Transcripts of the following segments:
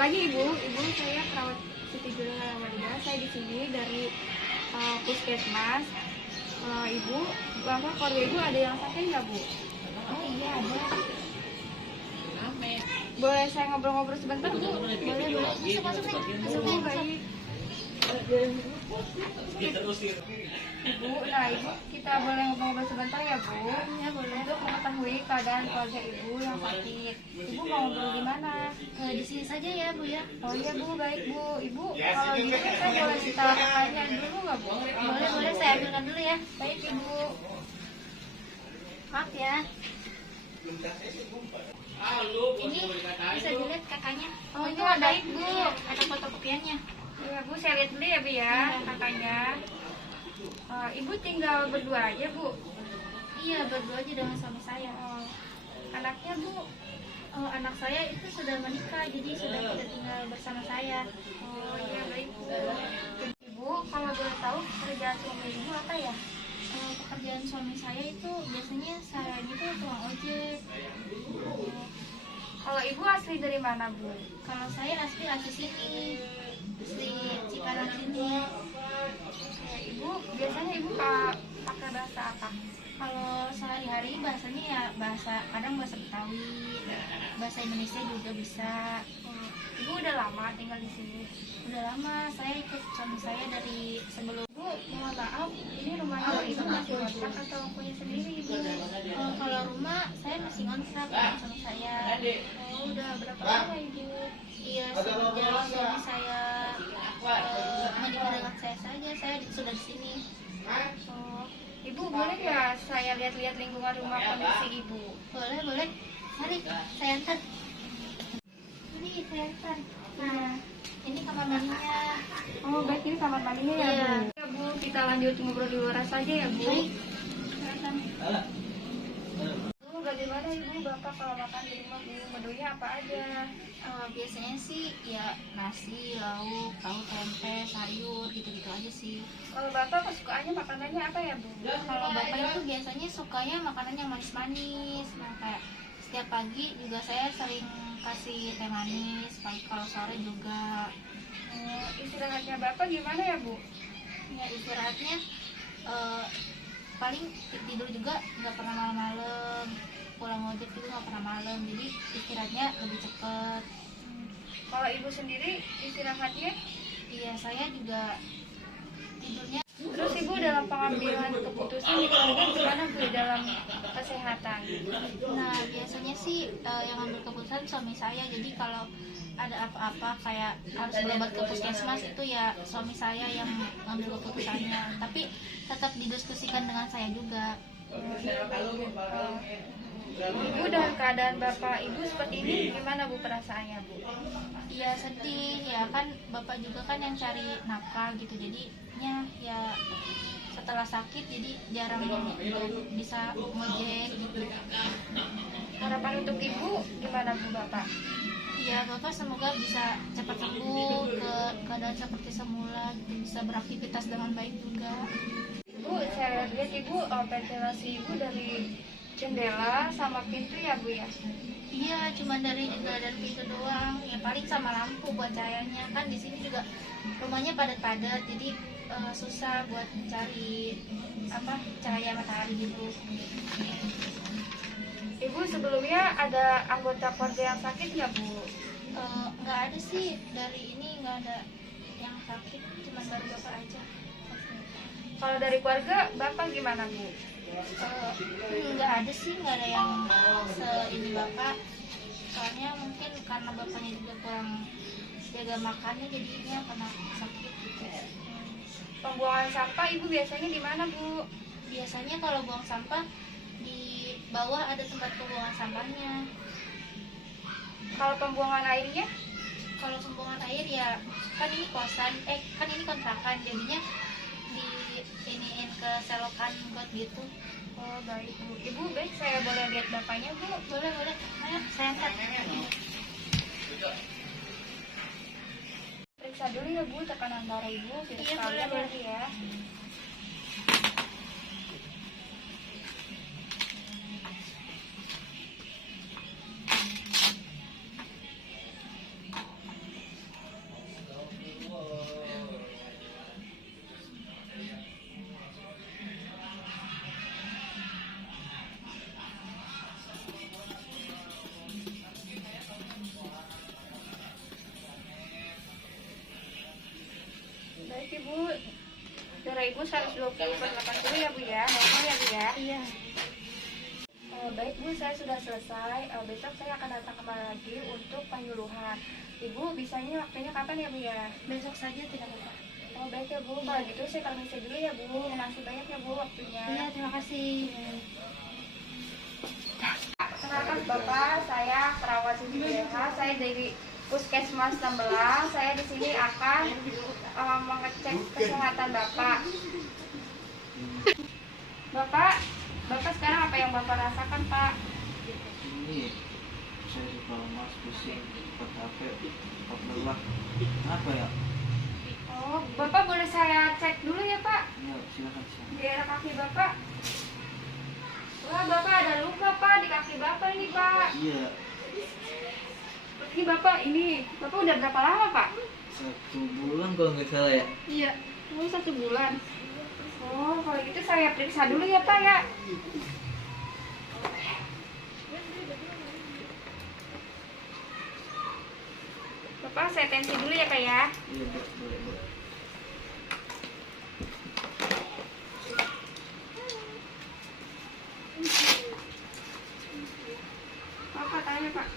pagi Ibu. Ibu, saya perawat Siti Julia Warga. Saya di sini dari puskesmas. Ibu, bapak keluarga Ibu ada yang sakit nggak Bu? Oh iya ada. Boleh saya ngobrol-ngobrol sebentar Bu? Boleh. Masuk. Baik. Ibu, nah Ibu, kita boleh ngobrol sebentar ya Bu? Ya boleh. Untuk mengetahui keadaan keluarga Ibu yang sakit. Ibu mau ngobrol di mana? Di sini saja ya Bu ya. Oh iya Bu, baik Bu. Ibu, kalau gitu saya boleh minta pertanyaan dulu nggak Bu? Boleh saya ambilkan dulu ya. Baik Ibu. Maaf ya. Ini bisa dilihat kakaknya. Oh ini ada baik Bu. Ada fotokopiannya. Iya Bu, saya lihat dulu ya Bu ya, kakaknya. Ibu tinggal berdua aja Bu? Iya berdua aja dengan suami saya. Anaknya Bu? Anak saya itu sudah menikah, jadi sudah tidak tinggal bersama saya. Oh iya baik Bu. Ibu, kalau boleh tahu pekerjaan suami Ibu apa ya? Pekerjaan suami saya itu biasanya saya gitu tukang ojek. Kalau Ibu asli dari mana Bu? Kalau saya asli sini, asli Cikarang sini. Ibu, biasanya Ibu pakai bahasa apa? Kalau sehari-hari bahasanya ya kadang bahasa Betawi, bahasa Indonesia juga bisa. Ibu udah lama tinggal di sini? Udah lama, saya ikut suami saya dari sebelum. Bu, mohon maaf, ini rumahnya Ibu masih ngontrak atau punya sendiri Ibu? Kalau rumah saya masih ngontrak sama saya. Udah berapa lama Ibu? Iya, semenjak suami saya menikah dengan saya saja, saya sudah di sini. Ibu boleh nggak saya lihat-lihat lingkungan rumah kondisi Ibu? Boleh. Mari, saya antar. Ini saya antar. Nah, ini kamar mandinya. Oh baik, ini kamar mandinya ya Iya. Bu? Ya Bu, kita lanjut ngobrol di luar saja ya Bu? Baik. Bu, bagaimana Ibu Bapak kalau makan di rumah Bu? Menunya apa aja? Biasanya sih ya nasi, lauk, tahu, tempe, sayur, gitu-gitu aja sih. Kalau Bapak kesukaannya makanannya apa ya Bu? Kalau bapak itu biasanya sukanya makanan yang manis-manis. Nah, kayak setiap pagi juga saya sering kasih teh manis, kalau sore juga. Istirahatnya Bapak gimana ya Bu? Ya istirahatnya paling tidur juga nggak pernah malam-malam, pulang ojek juga nggak pernah malam, jadi istirahatnya lebih cepet. Kalau Ibu sendiri istirahatnya? Iya, saya juga tidurnya. Terus Ibu dalam pengambilan keputusan di keluarga gimana Bu dalam kesehatan? Nah biasanya sih yang ngambil keputusan suami saya, jadi kalau ada apa-apa kayak harus berobat ke puskesmas itu ya suami saya yang ngambil keputusannya, tapi tetap didiskusikan dengan saya juga. Ibu dengan keadaan Bapak Ibu seperti ini gimana Bu perasaannya Bu? Iya sedih ya, kan bapak juga kan yang cari nafkah gitu, jadinya ya setelah sakit jadi jarang bisa ngojek gitu. Harapan untuk Ibu gimana Bu Bapak? Ya bapak semoga bisa cepat sembuh ke keadaan seperti semula gitu, bisa beraktivitas dengan baik juga. Bu, saya lihat Ibu ventilasi Ibu dari jendela sama pintu ya Bu ya? Iya, cuma dari jendela dan pintu doang. Ya paling sama lampu buat cahayanya. Kan di sini juga rumahnya padat-padat, jadi susah buat mencari cahaya matahari gitu. Ibu sebelumnya ada anggota keluarga yang sakit nggak Bu? Nggak ada sih, dari ini nggak ada yang sakit, cuma baru bapak aja. Kalau dari keluarga Bapak gimana Bu? Nggak ada sih, nggak ada yang ini bapak. Soalnya mungkin karena bapaknya juga kurang jaga makannya, jadinya kena sakit gitu. Pembuangan sampah Ibu biasanya di mana Bu? Biasanya kalau buang sampah di bawah ada tempat pembuangan sampahnya. Kalau pembuangan airnya? Kalau pembuangan air ya kan ini kosan, kan ini kontrakan, jadinya di iniin ke selokan buat gitu. Oh baik Bu. Ibu baik, saya boleh lihat bapaknya Bu? Boleh. Ayo, saya angkat. Periksa dulu ya Bu tekanan darah Ibu. Iya, boleh. Ya. Ibu 120/80 ya Bu ya, normal ya Bu ya? Iya. Baik Bu, saya sudah selesai. Besok saya akan datang kembali lagi untuk penyuluhan. Ibu bisanya waktunya kapan ya Bu ya? Besok saja tidak apa-apa. Oh baik ya Bu, kalau gitu saya permisi dulu ya Bu. Makasih banyak ya Bu waktunya. Iya, terima kasih. Kenalkan Bapak, saya perawat Siti Juleha. Saya dari Puskesmas Tembelang. Saya di sini akan mengecek kesehatan Bapak. Bapak sekarang apa yang Bapak rasakan Pak? Ini saya suka lemas, pusing, cepat capek, cepat lelah. Apa ya? Oh, Bapak boleh saya cek dulu ya Pak? Ya, silakan. Di daerah kaki Bapak. Wah, Bapak ada luka Pak di kaki Bapak ini Pak. Iya, Ini Bapak udah berapa lama Pak? 1 bulan kalau nggak salah ya. Iya, 1 bulan. Oh, kalau gitu saya periksa dulu ya Pak ya. Bapak saya tensi dulu ya Pak ya. Iya, boleh. Bapak tanya Pak.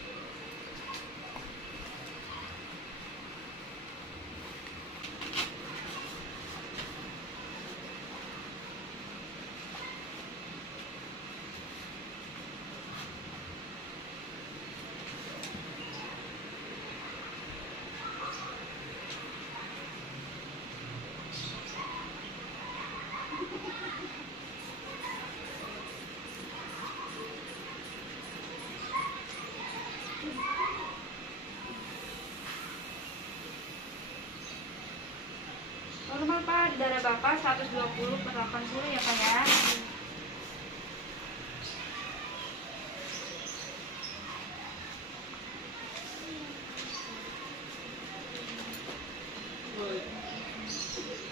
Normal Pak, darah Bapak 120/80 ya Pak ya.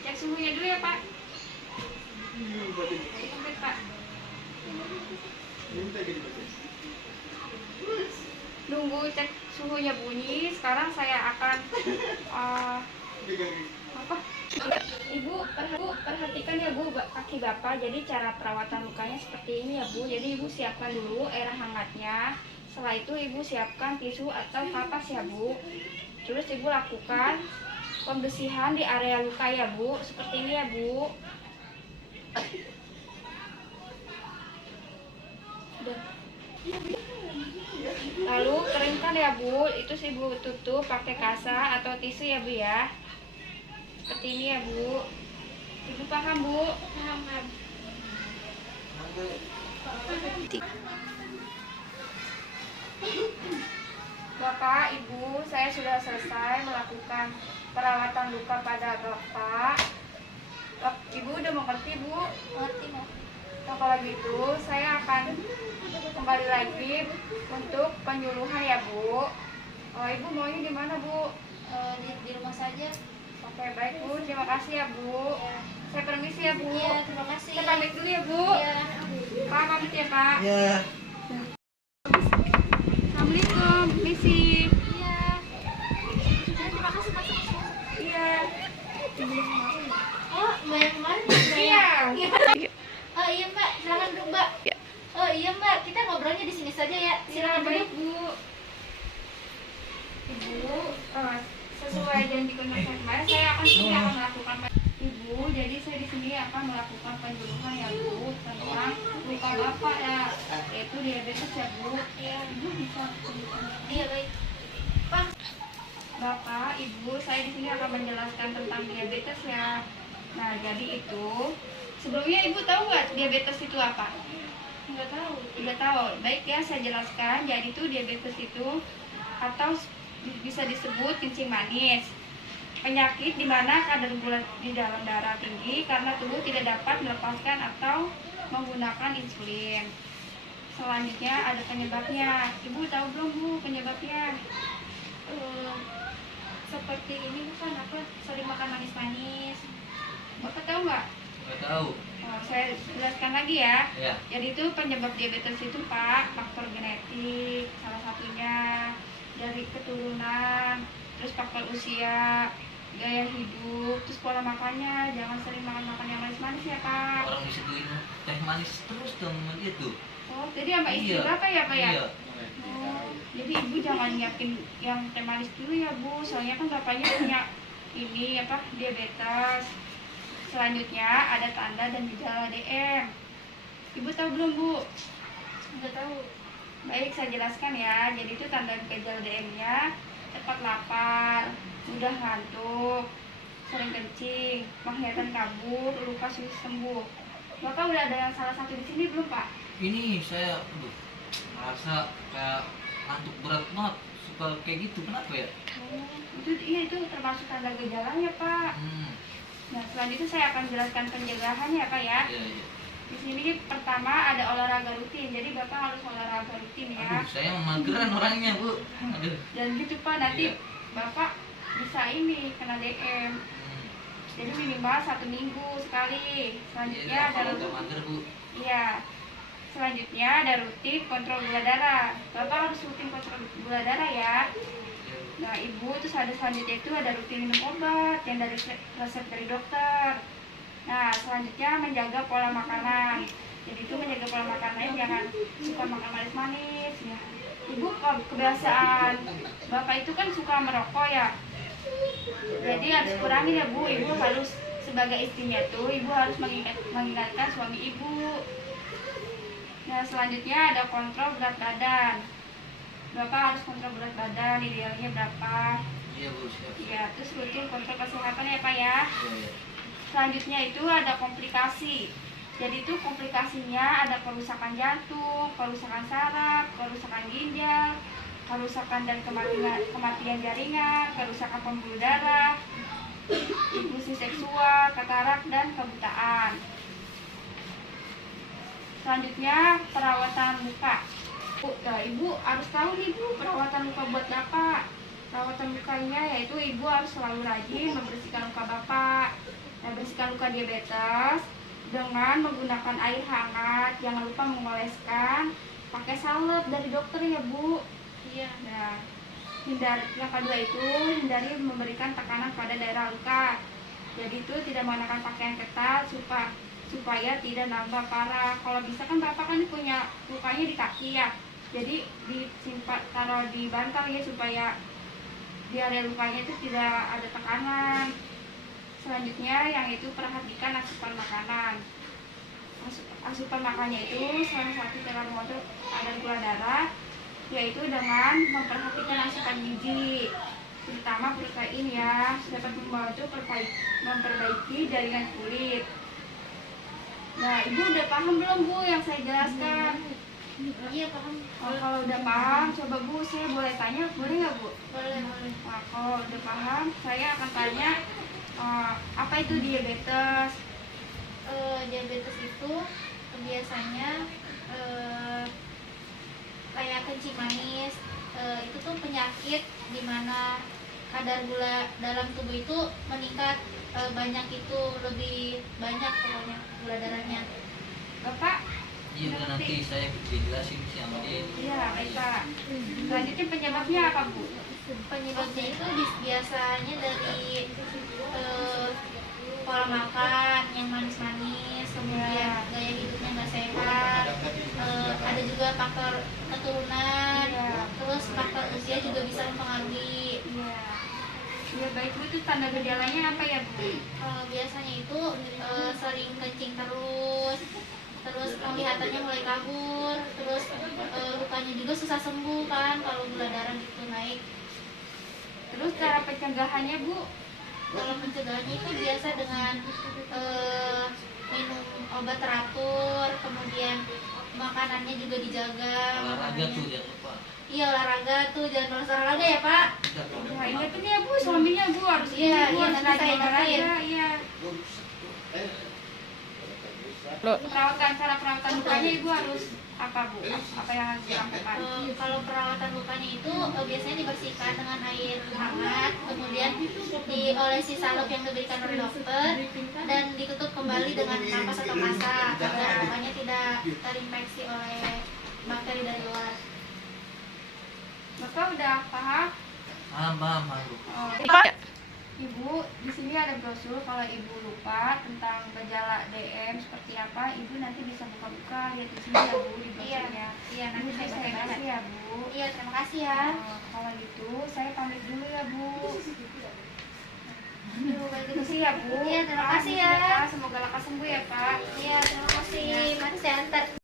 Cek suhunya dulu ya Pak. Sampai Pak. Nunggu cek suhunya bunyi. Sekarang saya akan apa? Ibu perhatikan ya Bu kaki Bapak. Jadi cara perawatan lukanya seperti ini ya Bu. Jadi Ibu siapkan dulu air hangatnya. Setelah itu Ibu siapkan tisu atau kapas ya Bu. Terus Ibu lakukan pembersihan di area luka ya Bu. Seperti ini ya Bu. Lalu keringkan ya Bu. Itu sih Bu tutup pakai kasa atau tisu ya Bu ya. Seperti ini ya Bu. Ibu paham Bu? Paham. Bapak, Ibu, saya sudah selesai melakukan perawatan luka pada Bapak. Ibu udah mengerti Bu? Ngerti nggak? Nah, kalau gitu saya akan kembali lagi untuk penyuluhan ya Bu. Ibu maunya di mana Bu? Di rumah saja. Oke baik Bu, terima kasih ya Bu. Saya permisi ya Bu. Iya, terima kasih. Saya pamit dulu ya Bu. Iya. Pak pamit ya Pak. Ya. Assalamualaikum, misi. Iya. Terima kasih Mas. Iya. Oh, Mbak yang kemarin Iya. Oh iya Mbak, silakan duduk Mbak. Oh iya Mbak, kita ngobrolnya di sini saja ya. Silakan baik duduk. Bu. Ibu, sesuai janji kontak kemarin saya akan melakukan Ibu, jadi saya di sini akan melakukan penyuluhan ya Bu tentang luka Bapak ya, yaitu diabetes ya Bu. Iya. Ibu bisa tunjukkan. Iya baik. Bapak, Ibu, saya di sini akan menjelaskan tentang diabetes ya. Nah, jadi itu sebelumnya Ibu tahu nggak diabetes itu apa? Nggak tahu. Tidak tahu. Baik ya, saya jelaskan. Jadi itu diabetes itu atau bisa disebut kencing manis. Penyakit di mana kadar gula di dalam darah tinggi karena tubuh tidak dapat melepaskan atau menggunakan insulin. Selanjutnya ada penyebabnya. Ibu tahu belum Bu penyebabnya? Seperti ini bukan apa? Sering makan manis-manis. Bapak tahu nggak? Nggak tahu. Saya jelaskan lagi ya. Ya. Jadi itu penyebab diabetes itu Pak, faktor genetik salah satunya, dari keturunan, terus faktor usia, gaya hidup, terus pola makannya, jangan sering makan yang manis-manis ya Pak. Orang diseduhin teh manis terus dong sama dia tuh. Oh, jadi sama istri Iya. Bapak ya Pak ya? Iya. Oh, jadi ibu jangan nyiapin yang teh manis dulu ya Bu, soalnya kan bapaknya punya ini apa diabetes. Selanjutnya ada tanda dan gejala DM. Ibu tahu belum Bu? Nggak tahu. Baik, saya jelaskan ya. Jadi itu tanda gejala DM-nya cepat lapar, mudah ngantuk, sering kencing, penglihatan kabur, luka sulit sembuh. Bapak udah ada yang salah satu di sini belum Pak? Ini saya merasa kayak ngantuk berat banget, suka kayak gitu. Kenapa ya? Itu termasuk tanda gejalanya Pak. Nah, selanjutnya saya akan jelaskan pencegahannya Pak ya. Iya, iya. Di sini pertama ada olahraga rutin. Jadi Bapak harus olahraga rutin ya. Aduh, saya mageran orangnya, Bu. Aduh. Dan gitu Pak, nanti Iya. Bapak bisa ini kena DM. Jadi minimal 1 minggu sekali. Selanjutnya Iya, ada kalau udah mager, Bu. Iya. Selanjutnya ada rutin kontrol gula darah. Bapak harus rutin kontrol gula darah ya. Nah, Ibu terus ada selanjutnya itu ada rutin minum obat yang dari resep dari dokter. Nah, selanjutnya menjaga pola makanan. Jadi itu menjaga pola makanannya, jangan suka makan manis-manis ya. Ibu kebiasaan Bapak itu kan suka merokok ya. Jadi harus kurangin ya Bu. Ibu harus sebagai istrinya tuh, Ibu harus mengingatkan suami Ibu. Nah, selanjutnya ada kontrol berat badan. Bapak harus kontrol berat badan, idealnya berapa? Iya, Bu, siap. Iya, terus rutin kontrol kesehatan ya Pak ya. Iya, iya. Selanjutnya itu ada komplikasi. Jadi itu komplikasinya ada kerusakan jantung, kerusakan saraf, kerusakan ginjal, kerusakan dan kematian jaringan, kerusakan pembuluh darah, disfungsi seksual, katarak, dan kebutaan. Selanjutnya perawatan luka. Nah, Ibu harus tahu nih Bu, perawatan luka buat Bapak. Perawatan lukanya yaitu Ibu harus selalu rajin membersihkan luka Bapak. Nah, bersihkan luka diabetes dengan menggunakan air hangat, jangan lupa mengoleskan, pakai salep dari dokter ya Bu. Iya. Nah, yang kedua itu hindari memberikan tekanan pada daerah luka. Jadi itu tidak menggunakan pakaian ketat supaya tidak nambah parah. Kalau bisa kan Bapak kan punya lukanya di kaki ya. Jadi taruh di bantal ya supaya di area lukanya itu tidak ada tekanan. Selanjutnya yang itu perhatikan asupan makanan. Asupan makannya itu salah satu cara mengontrol kadar gula darah yaitu dengan memperhatikan asupan gizi, terutama protein ya, dapat membantu memperbaiki jaringan kulit. Nah, Ibu udah paham belum Bu yang saya jelaskan? Iya, paham. Oh, kalau udah paham, coba Bu saya boleh tanya, boleh nggak Bu? Boleh, boleh. Nah, kalau udah paham, saya akan tanya apa itu diabetes? Diabetes itu biasanya kayak kencing manis. Itu tuh penyakit dimana kadar gula dalam tubuh itu meningkat, banyak itu lebih banyak pokoknya gula darahnya. Bapak? Iya, Bu, nanti saya dijelasin sih sama dia. Iya, baik Pak. Selanjutnya penyebabnya apa Bu? Penyebabnya itu biasanya dari pola makan yang manis-manis, kemudian gaya hidupnya nggak sehat, ada juga faktor keturunan, terus faktor usia juga bisa mempengaruhi. Iya. Iya baik Bu, itu tanda gejalanya apa ya Bu? Biasanya itu sering kencing terus penglihatannya mulai kabur, terus lukanya juga susah sembuh kan kalau gula darah gitu naik. Terus cara pencegahannya Bu? Kalau pencegahannya itu biasa dengan minum obat teratur, kemudian makanannya juga dijaga. Olahraga tuh jangan lupa. Iya, olahraga tuh, jangan malas olahraga ya Pak. Kita kalau Nah ingetin ya Bu, suaminya Bu harus Iya, Bu iya, harus nanti rajin saya olahraga. ingetin. Iya. Cara perawatan lukanya Ibu harus apa Bu? Apa yang harus dilakukan? Kalau perawatan lukanya itu biasanya dibersihkan dengan air hangat, kemudian diolesi salep yang diberikan oleh dokter, dan ditutup kembali dengan kampas atau kasa agar lukanya tidak terinfeksi oleh bakteri dari luar. Bapak udah paham? paham, Bu. Oh, Ibu e-brosur. Kalau ibu lupa tentang gejala DM seperti apa, ibu nanti bisa buka-buka lihat di sini ya bu, di brosurnya. Iya, nanti Ibu saya saya baca-baca. kasih ya bu. Iya, terima kasih ya. Kalau gitu saya pamit dulu ya bu. Aduh, baik Terima itu kasih ya bu. Iya, terima kasih ya. Kak. Semoga lekas sembuh ya kak. Iya, terima kasih. Mari saya antar.